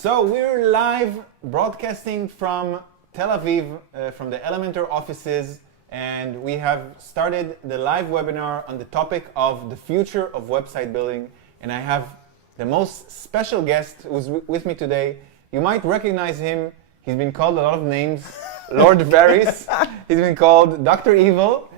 So we're live broadcasting from Tel Aviv, from the Elementor offices, and we have started the live webinar on the topic of the future of website building. And I have the most special guest who's with me today. You might recognize him. He's been called a lot of names. Lord Varys. He's been called Dr. Evil.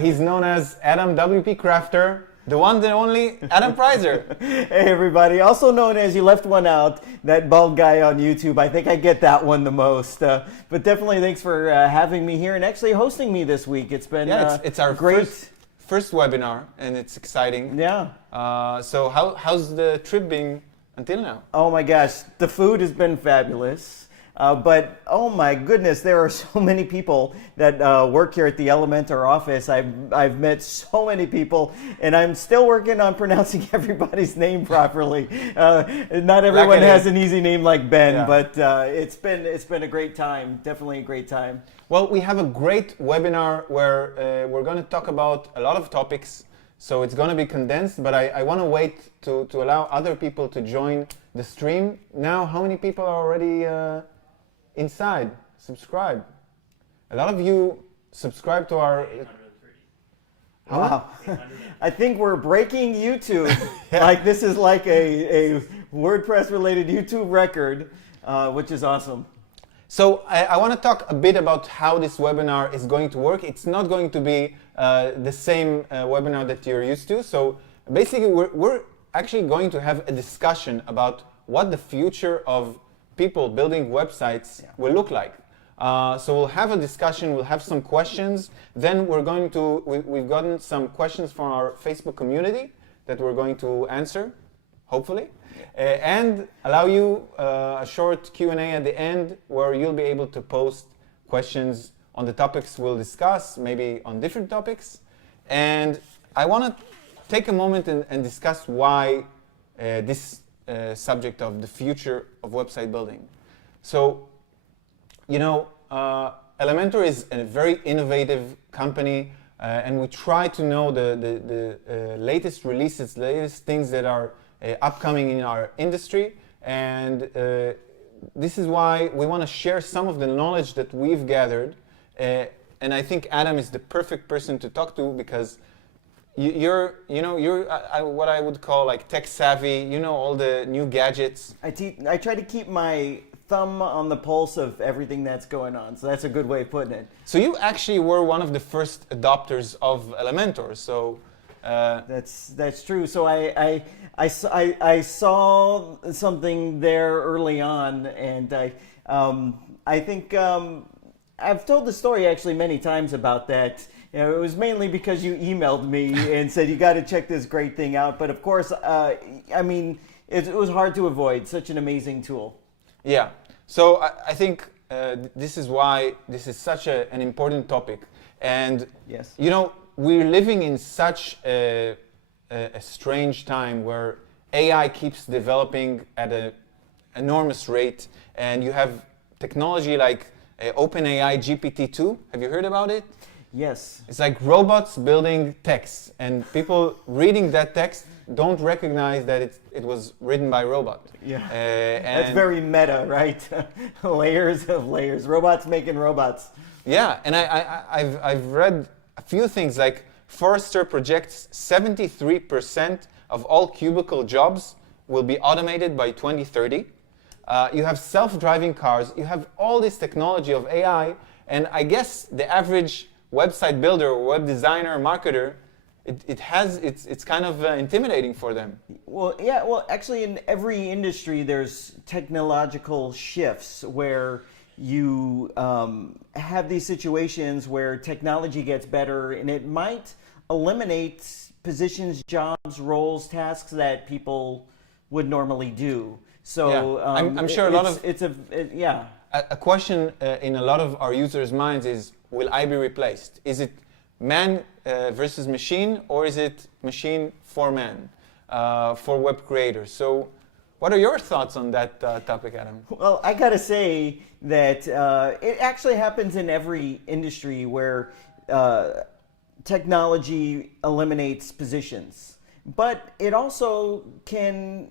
He's known as Adam WPCrafter. The one and only Adam Preiser. Hey everybody, also known as, you left one out, that bald guy on YouTube. I think I get that one the most. But definitely thanks for having me here and actually hosting me this week. It's been it's our great. First webinar, and it's exciting. Yeah. So how's the trip been until now? Oh my gosh, the food has been fabulous. But oh my goodness, there are so many people that work here at the Elementor office. I've met so many people, and I'm still working on pronouncing everybody's name properly. Not everyone has an easy name like Ben, yeah. But it's been a great time. Definitely a great time. Well, we have a great webinar where we're going to talk about a lot of topics. So it's going to be condensed, but I want to wait to allow other people to join the stream. Now, how many people are already inside? Subscribe. A lot of you subscribe to our... 830. Wow. I think we're breaking YouTube. Yeah. Like this is like a WordPress related YouTube record, which is awesome. So I want to talk a bit about how this webinar is going to work. It's not going to be the same webinar that you're used to. So basically we're actually going to have a discussion about what the future of people building websites will look like. So we'll have a discussion, we'll have some questions. Then we've gotten some questions from our Facebook community that we're going to answer, hopefully. And allow you a short Q&A at the end where you'll be able to post questions on the topics we'll discuss, maybe on different topics. And I want to take a moment and discuss why this subject of the future of website building. So, you know, Elementor is a very innovative company, and we try to know the latest releases, latest things that are upcoming in our industry, and this is why we want to share some of the knowledge that we've gathered. And I think Adam is the perfect person to talk to because you're what I would call like tech savvy. You know all the new gadgets. I try to keep my thumb on the pulse of everything that's going on. So that's a good way of putting it. So you actually were one of the first adopters of Elementor. So that's true. So I saw something there early on, and I think I've told the story actually many times about that. You know, it was mainly because you emailed me and said you got to check this great thing out. But of course, I mean, it was hard to avoid. Such an amazing tool. Yeah. So I think this is why this is such an important topic. And yes, you know, we're living in such a strange time where AI keeps developing at an enormous rate, and you have technology like OpenAI GPT-2. Have you heard about it? Yes. It's like robots building text, and people reading that text don't recognize that it was written by a robot. Yeah, that's very meta, right? Layers of layers. Robots making robots. Yeah, and I've read a few things like Forrester projects 73% of all cubicle jobs will be automated by 2030. You have self-driving cars. You have all this technology of AI, and I guess the average website builder or web designer, marketer, it's kind of intimidating for them. Well, yeah. Well, actually, in every industry, there's technological shifts where you have these situations where technology gets better, and it might eliminate positions, jobs, roles, tasks that people would normally do. So yeah. I'm sure a question in a lot of our users' minds is, will I be replaced? Is it man versus machine, or is it machine for man, for web creators? So what are your thoughts on that topic, Adam? Well, I gotta say that it actually happens in every industry where technology eliminates positions. But it also can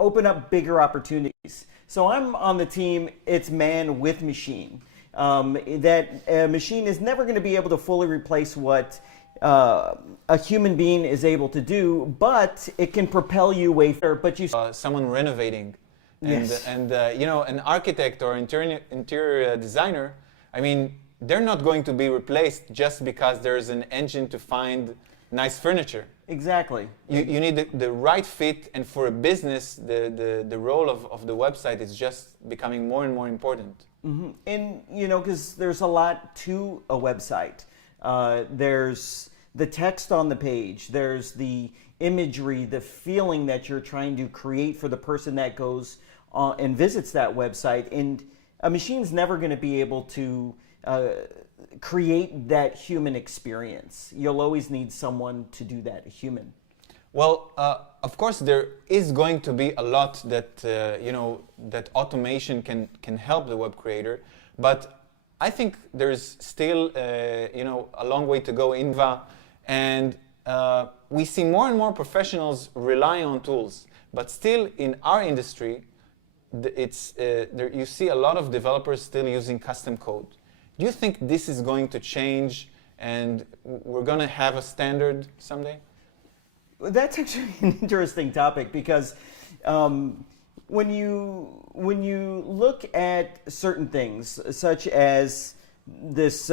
open up bigger opportunities. So I'm on the team, it's man with machine. That a machine is never going to be able to fully replace what a human being is able to do, but it can propel you way further. But you someone renovating, and Yes. you know, an architect or interior designer. I mean, they're not going to be replaced just because there's an engine to find nice furniture. Exactly. You need the right fit, and for a business, the role of the website is just becoming more and more important. Mm-hmm. And, you know, because there's a lot to a website. There's the text on the page, there's the imagery, the feeling that you're trying to create for the person that goes on and visits that website. And a machine's never going to be able to create that human experience. You'll always need someone to do that, a human. Well, of course, there is going to be a lot that you know, that automation can help the web creator, but I think there's still you know, a long way to go in VA, and we see more and more professionals rely on tools, but still in our industry, you see a lot of developers still using custom code. Do you think this is going to change, and we're going to have a standard someday? That's actually an interesting topic because when you look at certain things, such as this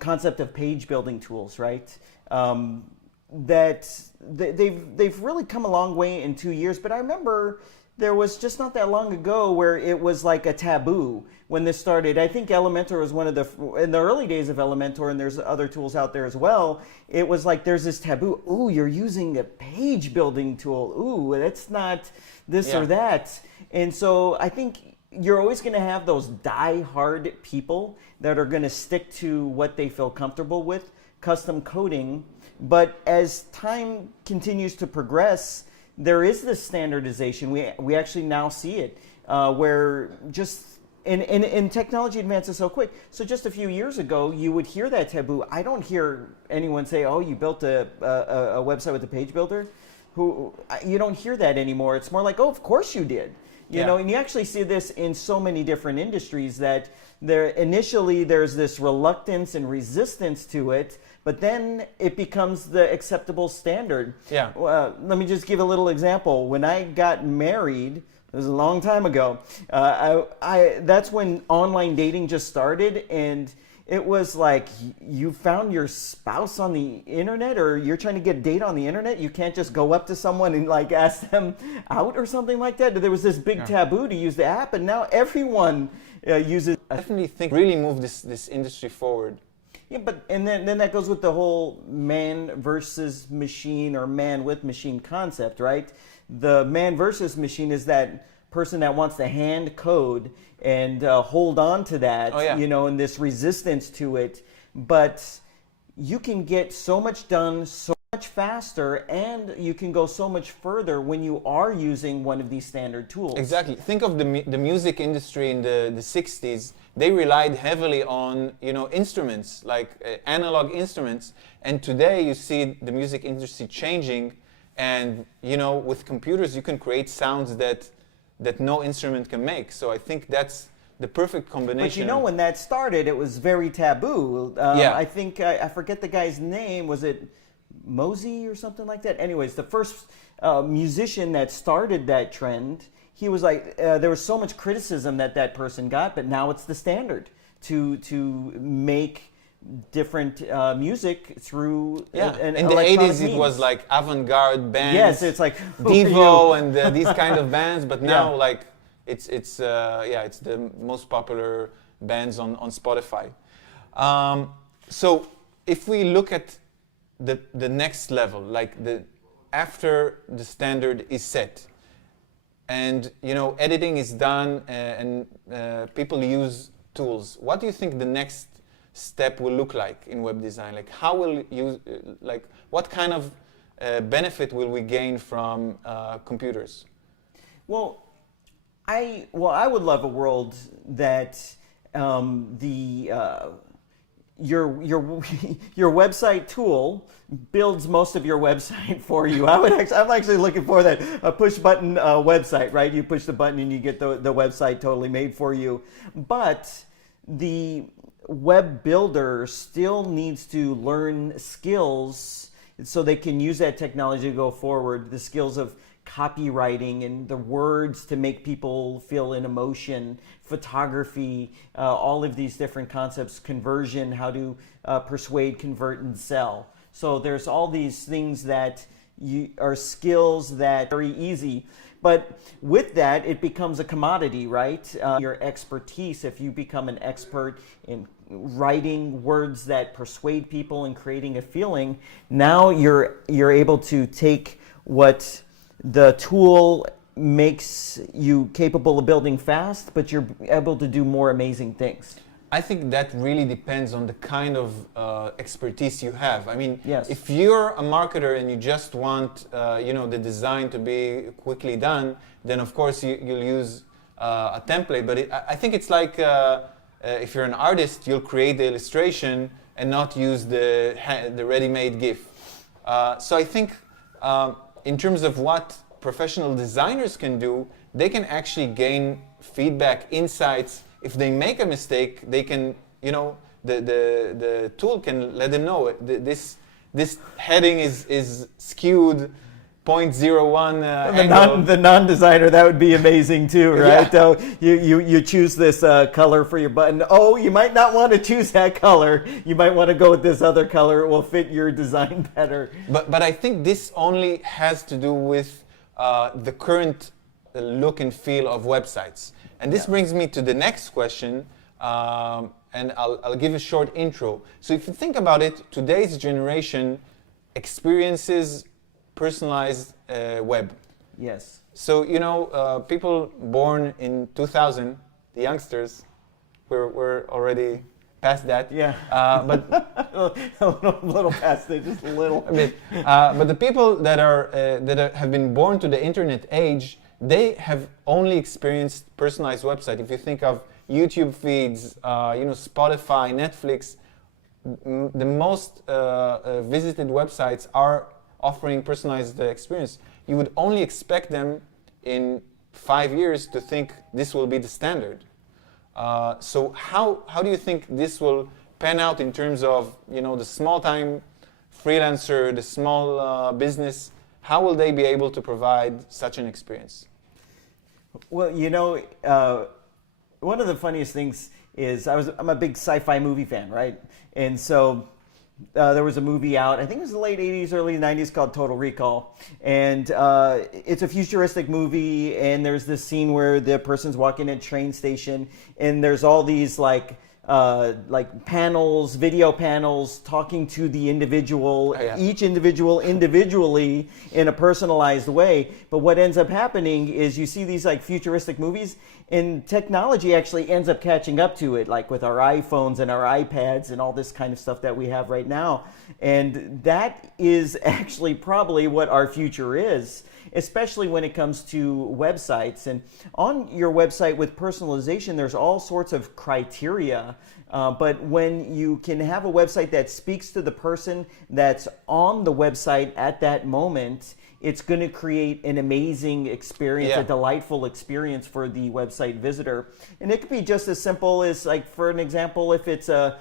concept of page building tools, right? That they've really come a long way in 2 years. But I remember there was just not that long ago where it was like a taboo when this started. I think Elementor was one of in the early days of Elementor, and there's other tools out there as well. It was like there's this taboo. Ooh, you're using a page building tool. Ooh, that's not this or that. And so I think you're always going to have those die-hard people that are going to stick to what they feel comfortable with, custom coding. But as time continues to progress, there is this standardization. We actually now see it where just and technology advances so quick. So just a few years ago, you would hear that taboo. I don't hear anyone say, "Oh, you built a website with a page builder." You don't hear that anymore. It's more like, "Oh, of course you did." You know, and you actually see this in so many different industries that initially there's this reluctance and resistance to it, but then it becomes the acceptable standard. Yeah. Let me just give a little example. When I got married, it was a long time ago, that's when online dating just started, and it was like you found your spouse on the internet, or you're trying to get a date on the internet. You can't just go up to someone and like ask them out or something like that. There was this big taboo to use the app, and now everyone uses. I definitely think really move this industry forward. Yeah, but and then that goes with the whole man versus machine or man with machine concept, right? The man versus machine is that person that wants to hand code and hold on to that, you know, and this resistance to it. But you can get so much done so much faster, and you can go so much further when you are using one of these standard tools. Exactly. Think of the music industry in the 60s. They relied heavily on, you know, instruments, like analog instruments. And today you see the music industry changing, and, you know, with computers you can create sounds that no instrument can make. So I think that's the perfect combination. But you know, when that started, it was very taboo. I think, I forget the guy's name. Was it Mosey or something like that? Anyways, the first musician that started that trend, he was like, there was so much criticism that person got, but now it's the standard to make different music through an in the 80s it was like avant-garde bands. Yes, it's like Devo and these kind of bands, but now like it's the most popular bands on Spotify. So if we look at the next level, like after the standard is set, and you know, editing is done, and people use tools, what do you think the next step will look like in web design? Like, how will you, like, what kind of benefit will we gain from computers? Well, I would love a world that your website tool builds most of your website for you. I'm actually looking for that a push button website, right? You push the button and you get the website totally made for you. But the web builder still needs to learn skills so they can use that technology to go forward. The skills of copywriting and the words to make people feel an emotion, photography, all of these different concepts, conversion, how to persuade, convert, and sell. So there's all these things that are skills that are very easy. But with that, it becomes a commodity, right? Your expertise, if you become an expert in writing words that persuade people and creating a feeling, now you're able to take what the tool makes you capable of building fast, but you're able to do more amazing things. I think that really depends on the kind of expertise you have. I mean, Yes. if you're a marketer and you just want, the design to be quickly done, then of course you'll use a template. But I think it's like if you're an artist, you'll create the illustration and not use the ready-made GIF. So I think in terms of what professional designers can do, they can actually gain feedback, insights. If they make a mistake, they can, the tool can let them know this heading is skewed 0.01 angle. The non-designer, that would be amazing too, right? Yeah. You choose this color for your button. Oh, you might not want to choose that color. You might want to go with this other color. It will fit your design better. But I think this only has to do with the current look and feel of websites. And this brings me to the next question, and I'll give a short intro. So if you think about it, today's generation experiences personalized web. Yes. So, people born in 2000, the youngsters, we're already past that. Yeah. But a little past it, just a little. a bit. But the people that have been born to the internet age, they have only experienced personalized website. If you think of YouTube feeds, Spotify, Netflix, the most visited websites are offering personalized experience. You would only expect them in 5 years to think this will be the standard. So how do you think this will pan out in terms of the small-time freelancer, the small business? How will they be able to provide such an experience? Well, one of the funniest things is I'm a big sci-fi movie fan, right? And so there was a movie out, I think it was the late 80s, early 90s, called Total Recall. And it's a futuristic movie, and there's this scene where the person's walking in a train station, and there's all these like panels, video panels, talking to the individual, each individual individually in a personalized way. But what ends up happening is you see these like futuristic movies, and technology actually ends up catching up to it, like with our iPhones and our iPads and all this kind of stuff that we have right now. And that is actually probably what our future is, especially when it comes to websites. And on your website with personalization, there's all sorts of criteria. But when you can have a website that speaks to the person that's on the website at that moment, it's going to create an amazing experience, a delightful experience for the website visitor. And it could be just as simple as, like, for an example, if it's a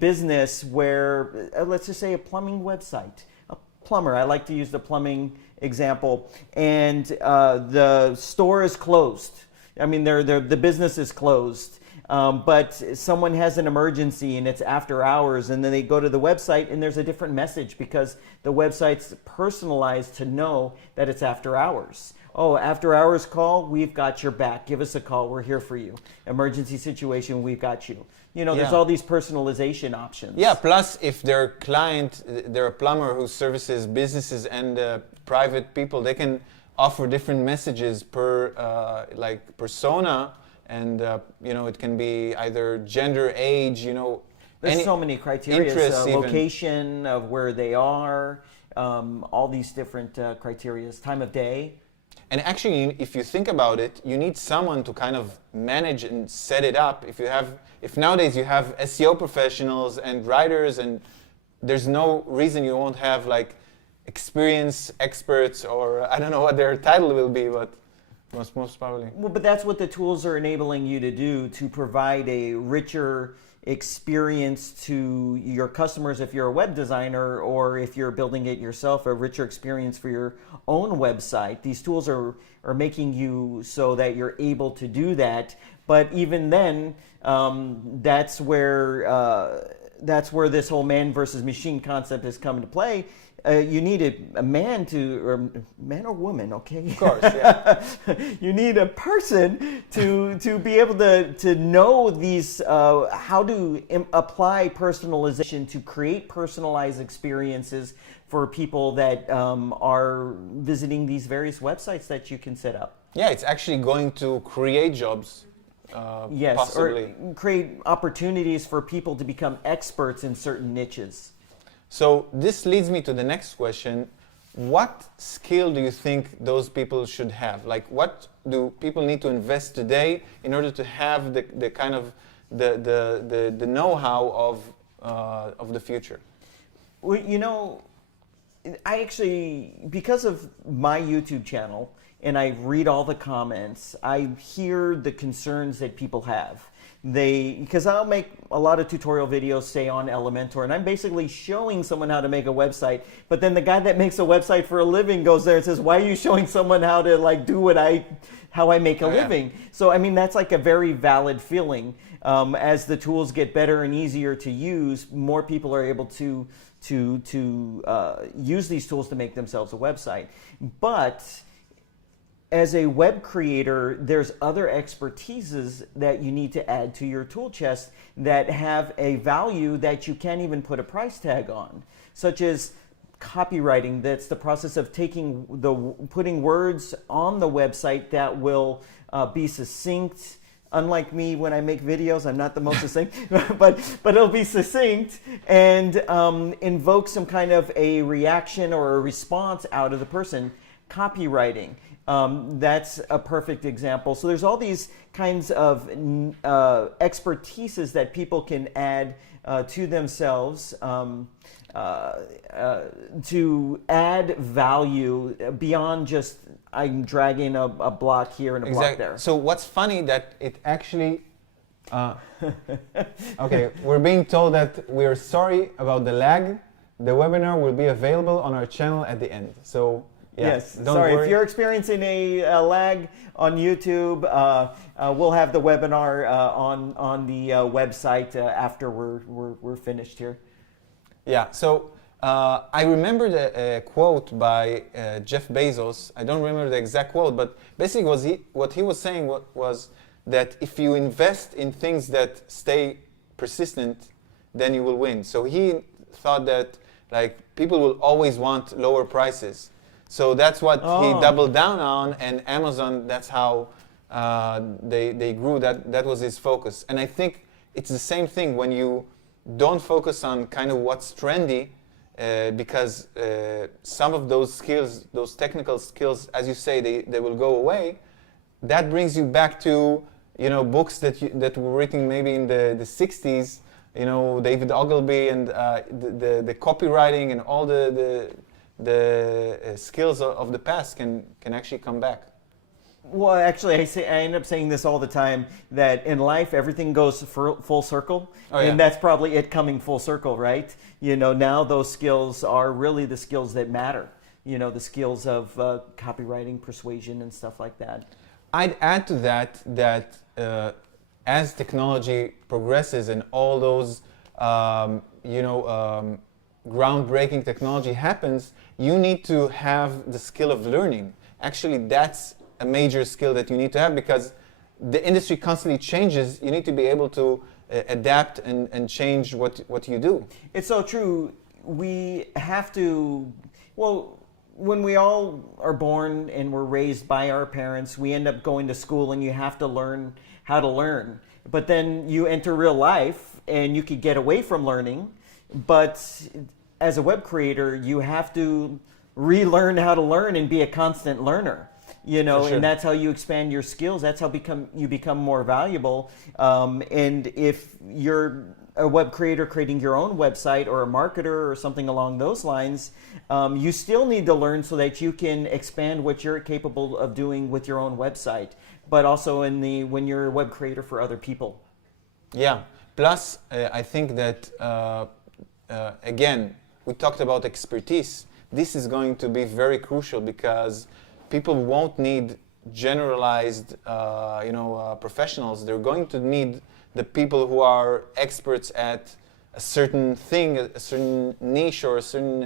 business where, let's just say a plumbing website. A plumber, I like to use the plumbing example, and the store is closed. I mean, the business is closed. But someone has an emergency and it's after hours, and then they go to the website and there's a different message because the website's personalized to know that it's after hours. Oh, after hours call, we've got your back. Give us a call. We're here for you. Emergency situation, we've got you. There's all these personalization options. Yeah, plus if their client, they're a plumber who services businesses and private people, they can offer different messages per persona. And it can be either gender, age, There's so many criteria. Interests, location of where they are, all these different criteria, time of day. And actually, if you think about it, you need someone to kind of manage and set it up. If nowadays you have SEO professionals and writers, and there's no reason you won't have like experience experts, or I don't know what their title will be, but most probably. Well, but that's what the tools are enabling you to do, to provide a richer experience to your customers if you're a web designer, or if you're building it yourself, a richer experience for your own website. These tools are making you so that you're able to do that. But even then, that's where this whole man versus machine concept has come into play. You need a man or woman, okay? Of course, yeah. You need a person to be able to know these, how to apply personalization to create personalized experiences for people that are visiting these various websites that you can set up. Yeah, it's actually going to create jobs. Yes, possibly. or create opportunities for people to become experts in certain niches. So this leads me to the next question. What skill do you think those people should have? Like, what do people need to invest today in order to have the kind of the know-how of the future? Well, you know, I actually, because of my YouTube channel, and I read all the comments, I hear the concerns that people have. Because I'll make a lot of tutorial videos, say on Elementor, and I'm basically showing someone how to make a website. But then the guy that makes a website for a living goes there and says, "Why are you showing someone how to like do how I make a living?" So I mean, that's like a very valid feeling. As the tools get better and easier to use, more people are able to use these tools to make themselves a website. But as a web creator, there's other expertises that you need to add to your tool chest that have a value that you can't even put a price tag on, such as copywriting. That's the process of putting words on the website that will be succinct. Unlike me, when I make videos, I'm not the most succinct, but it'll be succinct and invoke some kind of a reaction or a response out of the person. Copywriting. That's a perfect example. So there's all these kinds of expertises that people can add to themselves to add value beyond just I'm dragging a block here and a block there. So what's funny that it actually... okay, we're being told that we're sorry about the lag. The webinar will be available on our channel at the end. So... yeah, yes, sorry. If you're experiencing a lag on YouTube, we'll have the webinar on the website after we're finished here. Yeah, so I remember a quote by Jeff Bezos. I don't remember the exact quote, but basically what he was saying was that if you invest in things that stay persistent, then you will win. So he thought that like people will always want lower prices. So that's what he doubled down on, and Amazon, that's how they grew. That was his focus. And I think it's the same thing when you don't focus on kind of what's trendy, because some of those skills, those technical skills, as you say, they will go away. That brings you back to, you know, books that were written maybe in the 60s, you know, David Ogilvy and the copywriting and all the skills of the past can actually come back. Well, actually, I end up saying this all the time, that in life everything goes full circle, and that's probably it coming full circle, right? You know, now those skills are really the skills that matter. You know, the skills of copywriting, persuasion, and stuff like that. I'd add to that as technology progresses and all those groundbreaking technology happens, you need to have the skill of learning. Actually, that's a major skill that you need to have, because the industry constantly changes. You need to be able to adapt and change what you do. It's so true. We have to, well, when we all are born and we're raised by our parents, we end up going to school and you have to learn how to learn. But then you enter real life and you could get away from learning. But as a web creator, you have to relearn how to learn and be a constant learner. For sure. and that's how you expand your skills. That's how you become more valuable. And if you're a web creator creating your own website, or a marketer or something along those lines, you still need to learn so that you can expand what you're capable of doing with your own website, but also when you're a web creator for other people. Yeah. Plus, I think that, again, we talked about expertise. This is going to be very crucial because people won't need generalized, professionals. They're going to need the people who are experts at a certain thing, a certain niche, or a certain...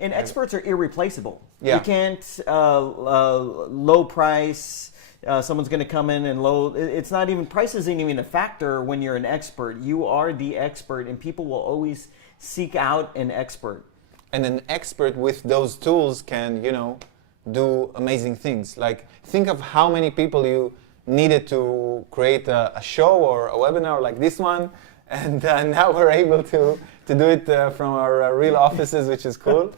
And experts are irreplaceable. Yeah. You can't low price. Someone's going to come in and it's not even, price isn't even a factor when you're an expert. You are the expert, and people will always seek out an expert. And an expert with those tools can, do amazing things. Like, think of how many people you needed to create a show or a webinar like this one, and now we're able to do it from our real offices, which is cool.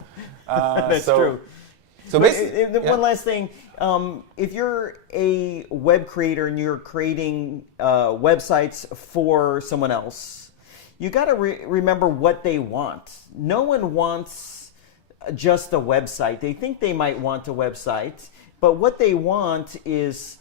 That's true. So basically, one last thing, if you're a web creator and you're creating websites for someone else, you got to remember what they want. No one wants just a website. They think they might want a website, but what they want is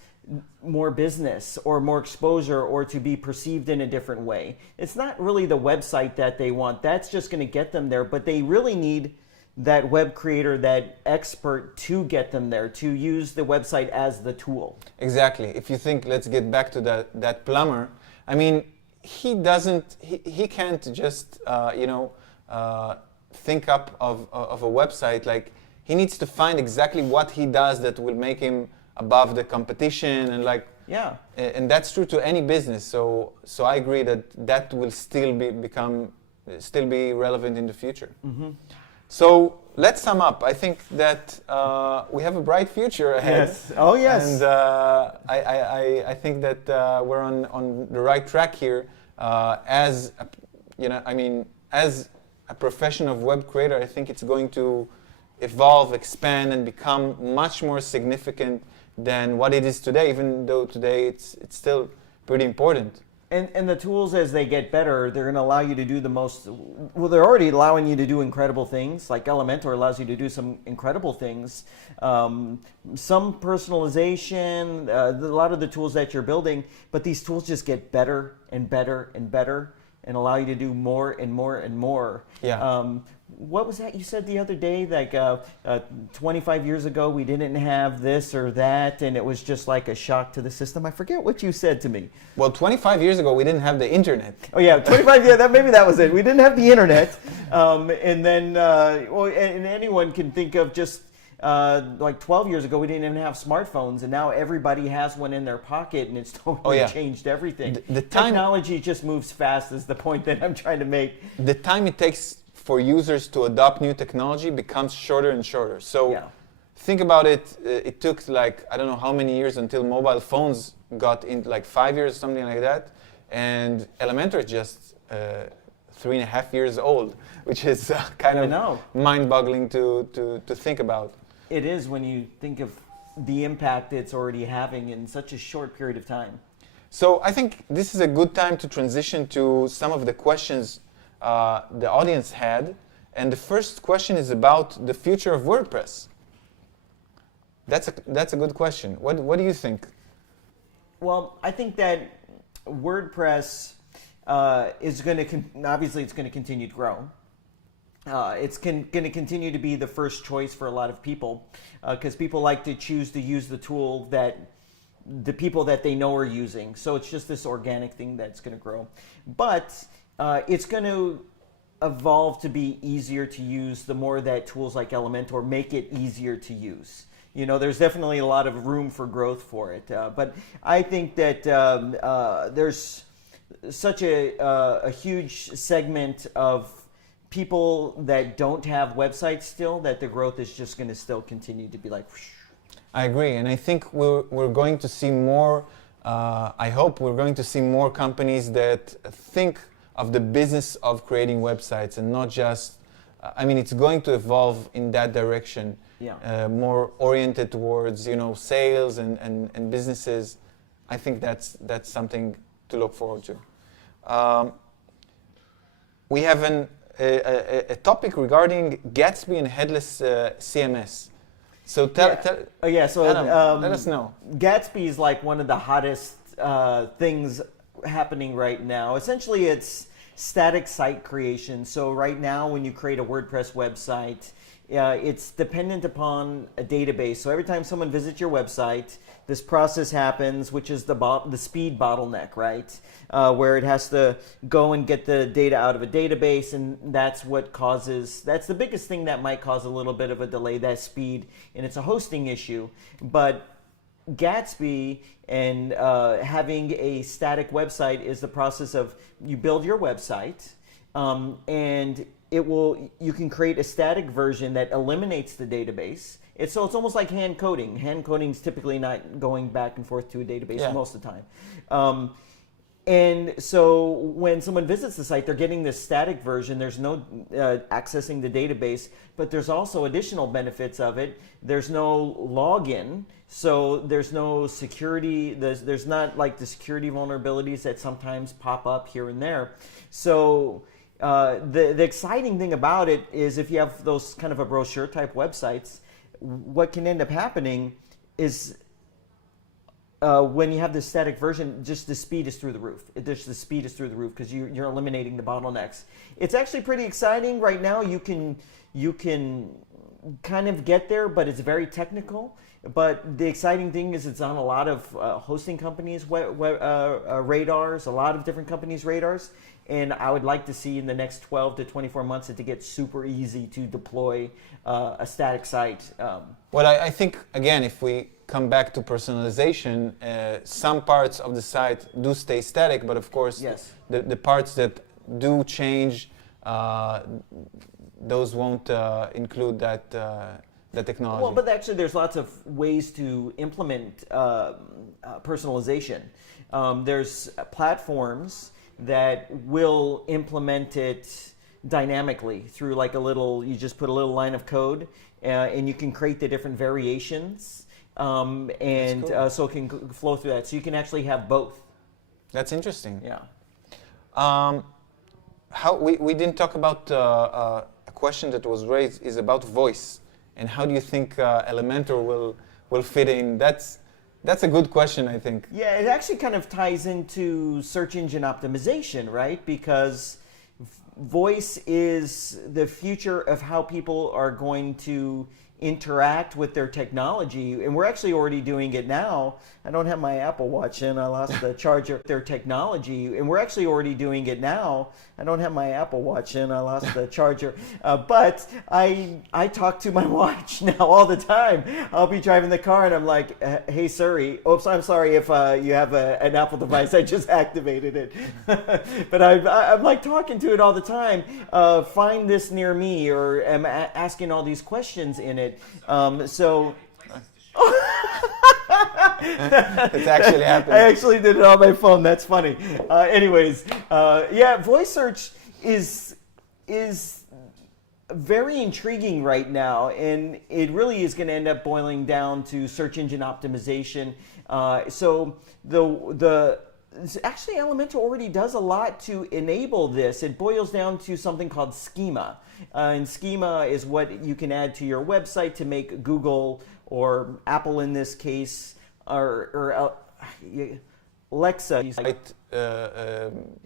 more business or more exposure, or to be perceived in a different way. It's not really the website that they want. That's just going to get them there, but they really need that web creator, that expert, to get them there, to use the website as the tool. Exactly. If you think, let's get back to that plumber. I mean, he can't just think up of a website. Like, he needs to find exactly what he does that will make him above the competition, and and that's true to any business. So I agree that will still be relevant in the future. Mm-hmm. So let's sum up. I think that we have a bright future ahead. Yes. Oh yes. And I think that we're on the right track here. As a profession of web creator, I think it's going to evolve, expand, and become much more significant than what it is today, even though today it's still pretty important. And the tools, as they get better, they're going to allow you to do they're already allowing you to do incredible things. Like Elementor allows you to do some incredible things. Some personalization, a lot of the tools that you're building, but these tools just get better and better and better, and allow you to do more and more and more. Yeah. What was that you said the other day? Like 25 years ago, we didn't have this or that, and it was just like a shock to the system. I forget what you said to me. Well, 25 years ago, we didn't have the internet. Oh yeah, 25 years. Maybe that was it. We didn't have the internet, and then and anyone can think of just like 12 years ago, we didn't even have smartphones, and now everybody has one in their pocket, and it's totally changed everything. The technology just moves fast. Is the point that I'm trying to make. The time it takes for users to adopt new technology becomes shorter and shorter. So think about it. It took like, I don't know how many years until mobile phones got in, like 5 years, something like that. And Elementor is just 3.5 years old, which is kind of mind-boggling to think about. It is, when you think of the impact it's already having in such a short period of time. So I think this is a good time to transition to some of the questions the audience had. And the first question is about the future of WordPress. That's a good question. What do you think? Well, I think that WordPress is going to obviously it's going to continue to grow. It's going to continue to be the first choice for a lot of people, because people like to choose to use the tool that the people that they know are using. So it's just this organic thing that's going to grow. But it's going to evolve to be easier to use the more that tools like Elementor make it easier to use. There's definitely a lot of room for growth for it. But I think that there's such a huge segment of people that don't have websites still, that the growth is just going to still continue to be like... Whoosh. I agree. And I think we're going to see more, I hope we're going to see more companies that think of the business of creating websites and not just I mean, it's going to evolve in that direction, Yeah. more oriented towards sales and businesses. I think that's something to look forward to. We have a topic regarding Gatsby and headless CMS. So tell Adam, let us know. Gatsby is like one of the hottest things happening right now. Essentially, it's static site creation. So right now, when you create a WordPress website, it's dependent upon a database. So every time someone visits your website, this process happens, which is the speed bottleneck, right? Where it has to go and get the data out of a database, and that's the biggest thing that might cause a little bit of a delay, that speed, and it's a hosting issue. But Gatsby and having a static website is the process of you build your website, and you can create a static version that eliminates the database. It's almost like hand coding. Hand coding is typically not going back and forth to a database most of the time. And so when someone visits the site, they're getting this static version. There's no accessing the database, but there's also additional benefits of it. There's no login, so there's no security. There's not like the security vulnerabilities that sometimes pop up here and there. So the exciting thing about it is if you have those kind of a brochure type websites, what can end up happening is when you have this static version, just the speed is through the roof. The speed is through the roof because you're eliminating the bottlenecks. It's actually pretty exciting right now. You can kind of get there, but it's very technical. But the exciting thing is it's on a lot of hosting companies' radars, a lot of different companies' radars. And I would like to see in the next 12 to 24 months it to get super easy to deploy a static site. Well, I think, again, if we come back to personalization, some parts of the site do stay static, but of course, the parts that do change, those won't include that technology. Well, but actually there's lots of ways to implement personalization. There's platforms that will implement it dynamically through like you just put a little line of code and you can create the different variations so it can flow through that. So you can actually have both. That's interesting. Yeah. We didn't talk about a question that was raised is about voice and how do you think Elementor will fit in? That's a good question, I think. Yeah, it actually kind of ties into search engine optimization, right? Because voice is the future of how people are going to interact with their technology, and we're actually already doing it now. I don't have my Apple Watch in, I lost the charger. Their technology, and we're actually already doing it now. I don't have my Apple Watch in, I lost the charger. But I talk to my watch now all the time. I'll be driving the car and I'm like, hey Siri, oops, I'm sorry if you have an Apple device, I just activated it. But I'm like talking to it all the time. Find this near me, or am asking all these questions in it. It's actually happening. I actually did it on my phone. That's funny. Voice search is very intriguing right now, and it really is going to end up boiling down to search engine optimization. Actually, Elementor already does a lot to enable this. It boils down to something called schema. And schema is what you can add to your website to make Google or Apple in this case, or Alexa.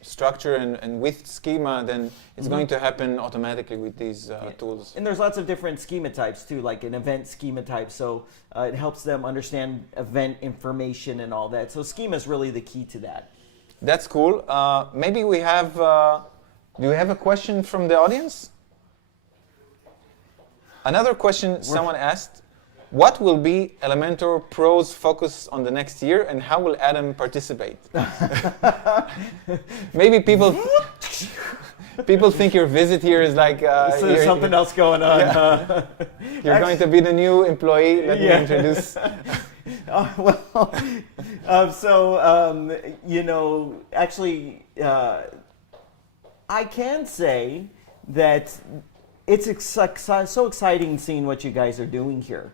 Structure and with schema, then it's going to happen automatically with these tools. And there's lots of different schema types too, like an event schema type. So it helps them understand event information and all that. So schema is really the key to that. That's cool. Maybe we have, do we have a question from the audience? Another question someone asked, what will be Elementor Pro's focus on the next year, and how will Adam participate? Maybe people think your visit here is like... so there's something else going on. Yeah. You're going to be the new employee. Let me introduce... Actually, I can say that it's so exciting seeing what you guys are doing here.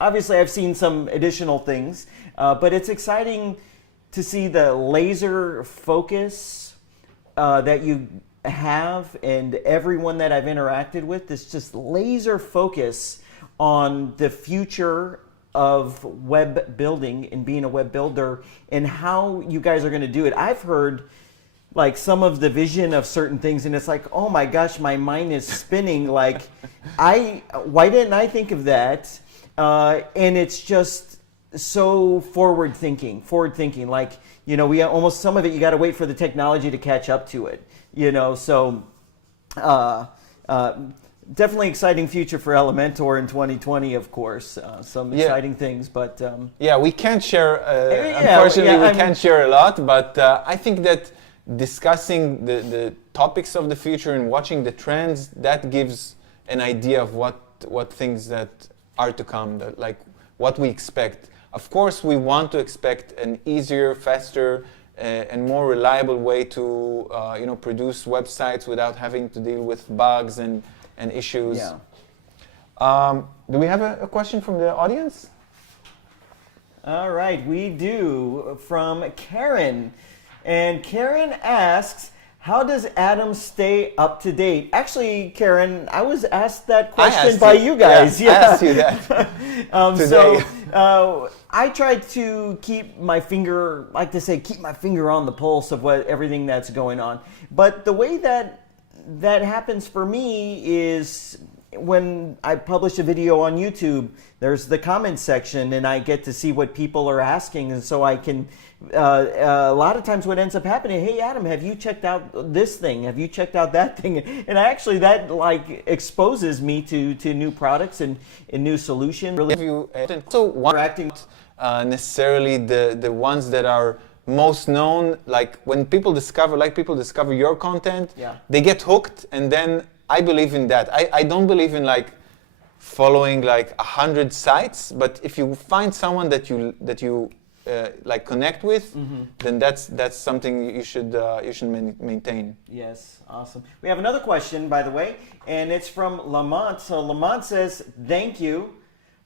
Obviously, I've seen some additional things, but it's exciting to see the laser focus that you have, and everyone that I've interacted with, this just laser focus on the future of web building and being a web builder and how you guys are going to do it. I've heard like some of the vision of certain things, and it's like, oh my gosh, my mind is spinning. Like, why didn't I think of that? And it's just so forward thinking. Like, you know, we almost, some of it you got to wait for the technology to catch up to it. You know, so definitely exciting future for Elementor in 2020, of course. Some exciting things, but we can't share. Unfortunately, we can't share a lot. But I think that discussing the topics of the future and watching the trends, that gives an idea of what things that are to come, that, like what we expect. Of course, we want to expect an easier, faster, and more reliable way to produce websites without having to deal with bugs and issues. Do we have a question from the audience? All right, we do, from Karen. And Karen asks, how does Adam stay up to date? Actually, Karen, I was asked that question by you guys. I asked you that today. So I try to keep my finger on the pulse of everything that's going on. But the way that happens for me is when I publish a video on YouTube, there's the comments section, and I get to see what people are asking, and so I can. A lot of times, what ends up happening, hey Adam, have you checked out this thing? Have you checked out that thing? And actually, that like exposes me to new products and new solutions. Really, so interacting necessarily the ones that are most known. Like when people discover your content, they get hooked, and then I believe in that. I don't believe in like following like 100 sites, but if you find someone that you like connect with, then that's something you should maintain. Yes, awesome. We have another question, by the way, and it's from Lamont. So Lamont says, "Thank you,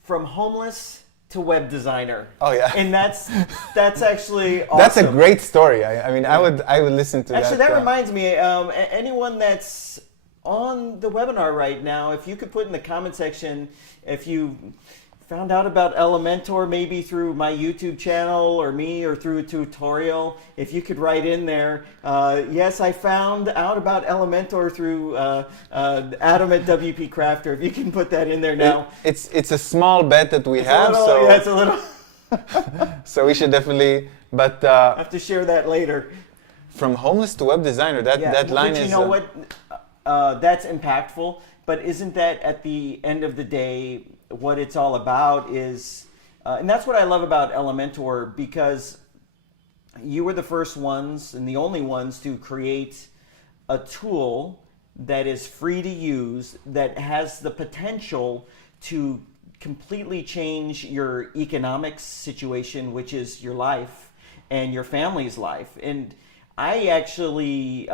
from homeless to web designer." Oh yeah, and that's actually awesome. That's a great story. I mean, I would listen to that. Actually, that reminds me. Anyone that's on the webinar right now, if you could put in the comment section if you found out about Elementor maybe through my YouTube channel or me or through a tutorial, if you could write in there, yes, I found out about Elementor through Adam at WPCrafter. If you can put that in there now. It's a small bet that we have. It's a little. So we should definitely, but I have to share that later. From homeless to web designer, that line is. But you know what? That's impactful. But isn't that at the end of the day what it's all about? Is and that's what I love about Elementor, because you were the first ones and the only ones to create a tool that is free to use, that has the potential to completely change your economic situation, which is your life and your family's life. And I actually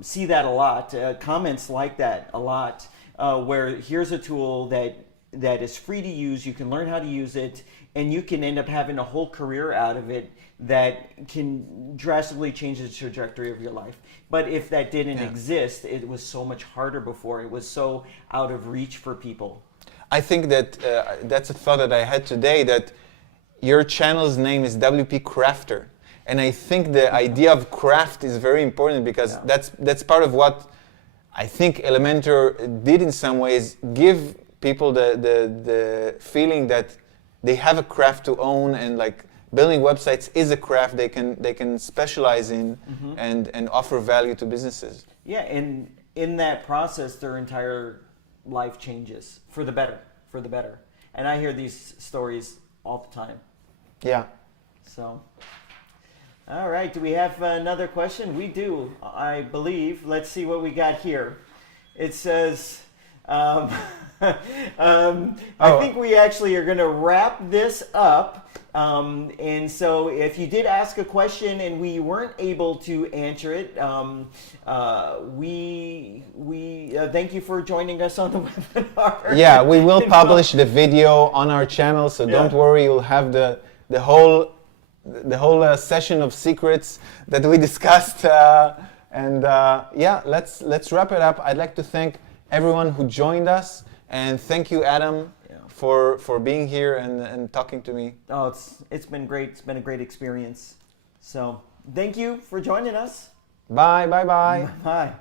see that a lot, comments like that a lot, where here's a tool that is free to use, you can learn how to use it, and you can end up having a whole career out of it that can drastically change the trajectory of your life. But if that didn't exist, it was so much harder before. It was so out of reach for people. I think that that's a thought that I had today, that your channel's name is WPCrafter. And I think the idea of craft is very important, because that's part of what I think Elementor did in some ways, give people the feeling that they have a craft to own, and like building websites is a craft they can specialize in and offer value to businesses. Yeah, and in that process, their entire life changes for the better. And I hear these stories all the time. Yeah. So, all right, do we have another question? We do, I believe. Let's see what we got here. It says, I think we actually are going to wrap this up. And so if you did ask a question and we weren't able to answer it, we thank you for joining us on the webinar. Yeah, we will publish the video on our channel, so don't worry, you'll have the whole session of secrets that we discussed. Yeah, let's wrap it up. I'd like to thank everyone who joined us, and thank you, Adam, for being here and talking to me. Oh, it's been great. It's been a great experience. So thank you for joining us. Bye. Bye.